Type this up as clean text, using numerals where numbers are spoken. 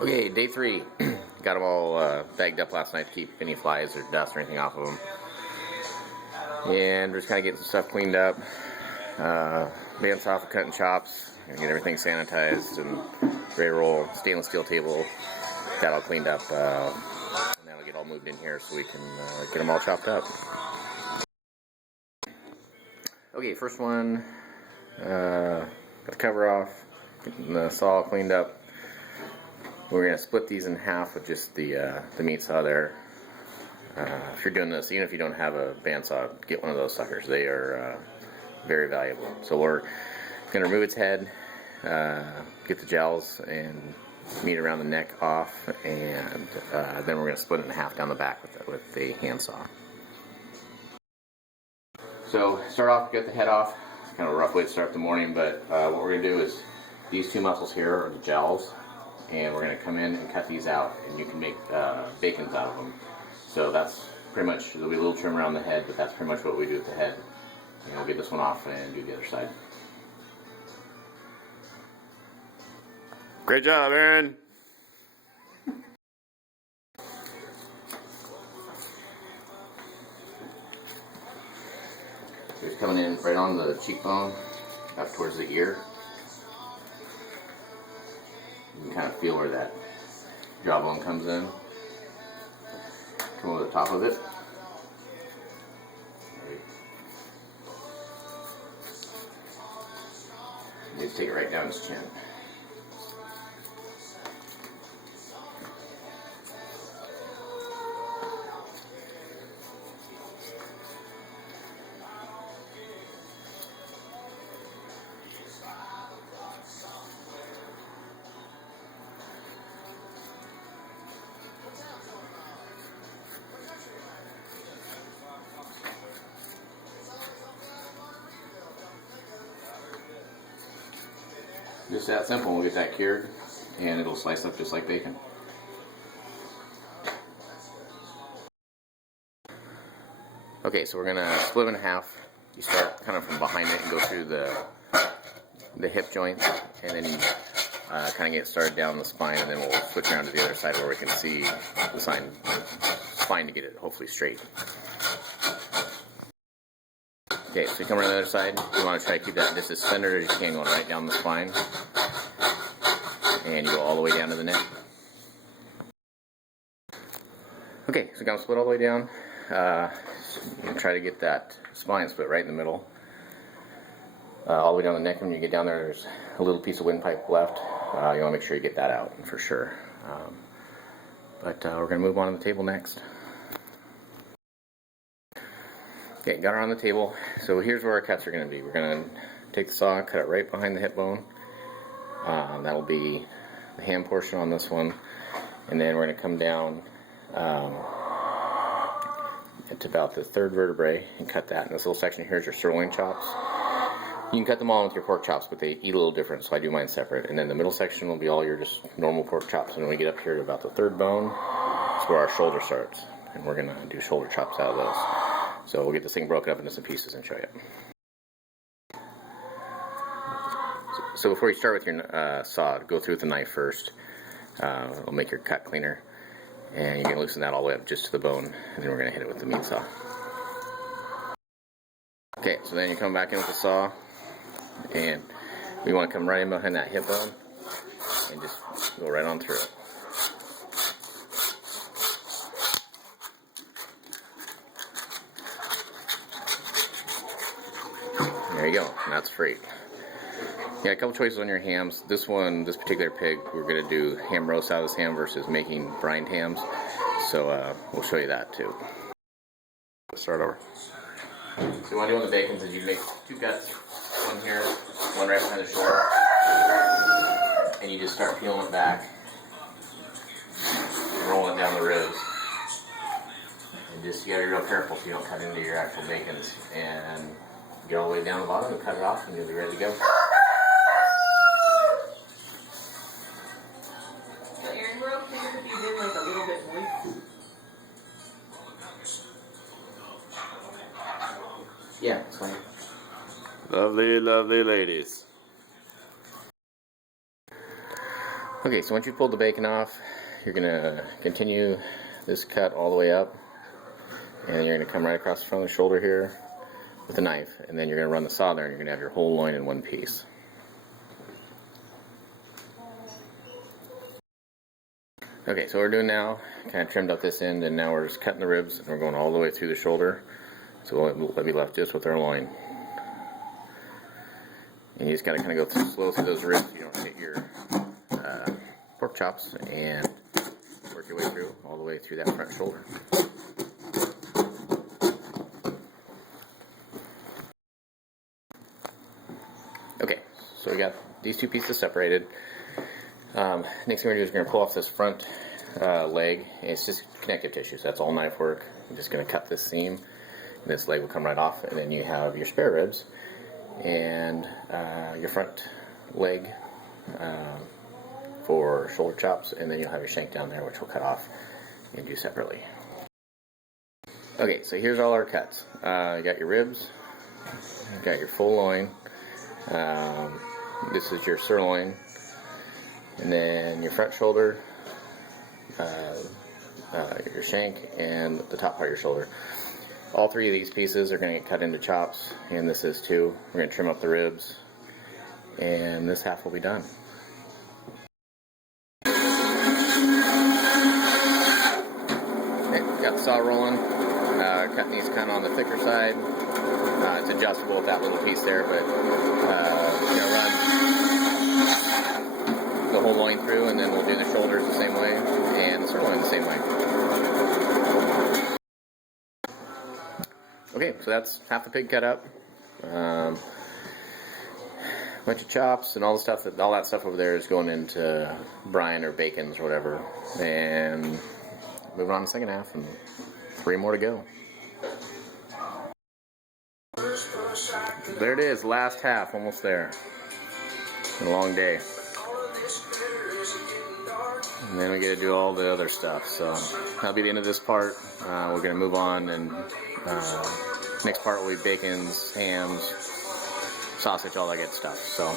Okay, day 3. Got them all bagged up last night to keep any flies or dust or anything off of them. And we're just kind of getting some stuff cleaned up. Bandsaw for cutting chops. And get everything sanitized and ready to roll. Stainless steel table. Got all cleaned up. And that'll get all moved in here so we can get them all chopped up. Okay, first one. Got the cover off. Getting the saw cleaned up. We're going to split these in half with just the meat saw there. If you're doing this, even if you don't have a bandsaw, get one of those suckers. They are very valuable. So we're going to remove its head, get the jowls and meat around the neck off, and then we're going to split it in half down the back with the handsaw. So start off, get the head off. It's kind of a rough way to start the morning, but what we're going to do is these two muscles here are the jowls. And we're going to come in and cut these out, and you can make bacons out of them. So that's pretty much, there'll be a little trim around the head, but that's pretty much what we do with the head. And we'll get this one off and do the other side. Great job, Aaron. It's coming in right on the cheekbone, up towards the ear. You can kind of feel where that jawbone comes in. Come over the top of it. You just take it right down his chin. Just that simple. We'll get that cured, and it'll slice up just like bacon. Okay, so we're gonna split them in half. You start kind of from behind it and go through the hip joints, and then you kind of get started down the spine, and then we'll switch around to the other side where we can see the spine to get it hopefully straight. Okay, so you come around the other side. You want to try to keep that just as centered as you can, going right down the spine. And you go all the way down to the neck. Okay, so we're going to split all the way down. And try to get that spine split right in the middle. All the way down the neck. When you get down there, there's a little piece of windpipe left. You want to make sure you get that out for sure. But we're going to move on to the table next. Okay, got her on the table. So here's where our cuts are going to be. We're going to take the saw, cut it right behind the hip bone. That'll be the ham portion on this one. And then we're going to come down to about the third vertebrae and cut that. And this little section here is your sirloin chops. You can cut them all with your pork chops, but they eat a little different, so I do mine separate. And then the middle section will be all your just normal pork chops. And when we get up here to about the third bone, that's where our shoulder starts. And we're going to do shoulder chops out of those. So we'll get this thing broken up into some pieces and show you. So before you start with your saw, go through with the knife first. It'll make your cut cleaner. And you can loosen that all the way up just to the bone. And then we're going to hit it with the meat saw. Okay, so then you come back in with the saw. And we want to come right in behind that hip bone. And just go right on through it. There you go, and that's free. You got a couple choices on your hams. This particular pig, we're going to do ham roast out of this ham versus making brined hams. So we'll show you that too. Let's start over. So what you want to do on the bacons is you make two cuts. One here, one right behind the shoulder. And you just start peeling it back. And rolling it down the ribs. And just, you gotta be real careful so you don't cut into your actual bacons. And get all the way down the bottom and cut it off and you'll be ready to go. So Aaron, we're okay if you did like a little bit moist? Yeah, it's fine. Lovely, lovely ladies. Okay, so once you pulled the bacon off, you're gonna continue this cut all the way up, and you're gonna come right across the front of the shoulder here with a knife, and then you're gonna run the saw there, and you're gonna have your whole loin in one piece. Okay, so what we're doing now, kind of trimmed up this end, and now we're just cutting the ribs, and we're going all the way through the shoulder, so we'll be left just with our loin. And you just gotta kind of go slow through those ribs so you don't hit your pork chops, and work your way through, all the way through that front shoulder. Okay, so we got these two pieces separated. Next thing we're going to do is we're going to pull off this front leg. It's just connective tissue, so that's all knife work. I'm just going to cut this seam, and this leg will come right off, and then you have your spare ribs and your front leg for shoulder chops, and then you'll have your shank down there, which we'll cut off and do separately. Okay, so here's all our cuts. You got your ribs, you got your full loin, this is your sirloin, and then your front shoulder, your shank, and the top part of your shoulder. All three of these pieces are going to get cut into chops, and this is too. We're going to trim up the ribs, and this half will be done. Okay, got the saw rolling. Cutting these kind of on the thicker side. It's adjustable with that little piece there, but going to run the whole loin through, and then we'll do the shoulders the same way, and the sirloin the same way. Okay, so that's half the pig cut up. Bunch of chops and all the stuff all that stuff over there is going into brine or bacons or whatever. And moving on to the second half, and 3 more to go. There it is, last half, almost there. It's been a long day. And then we get to do all the other stuff. So that'll be the end of this part. We're going to move on, and next part will be bacons, hams, sausage, all that good stuff. So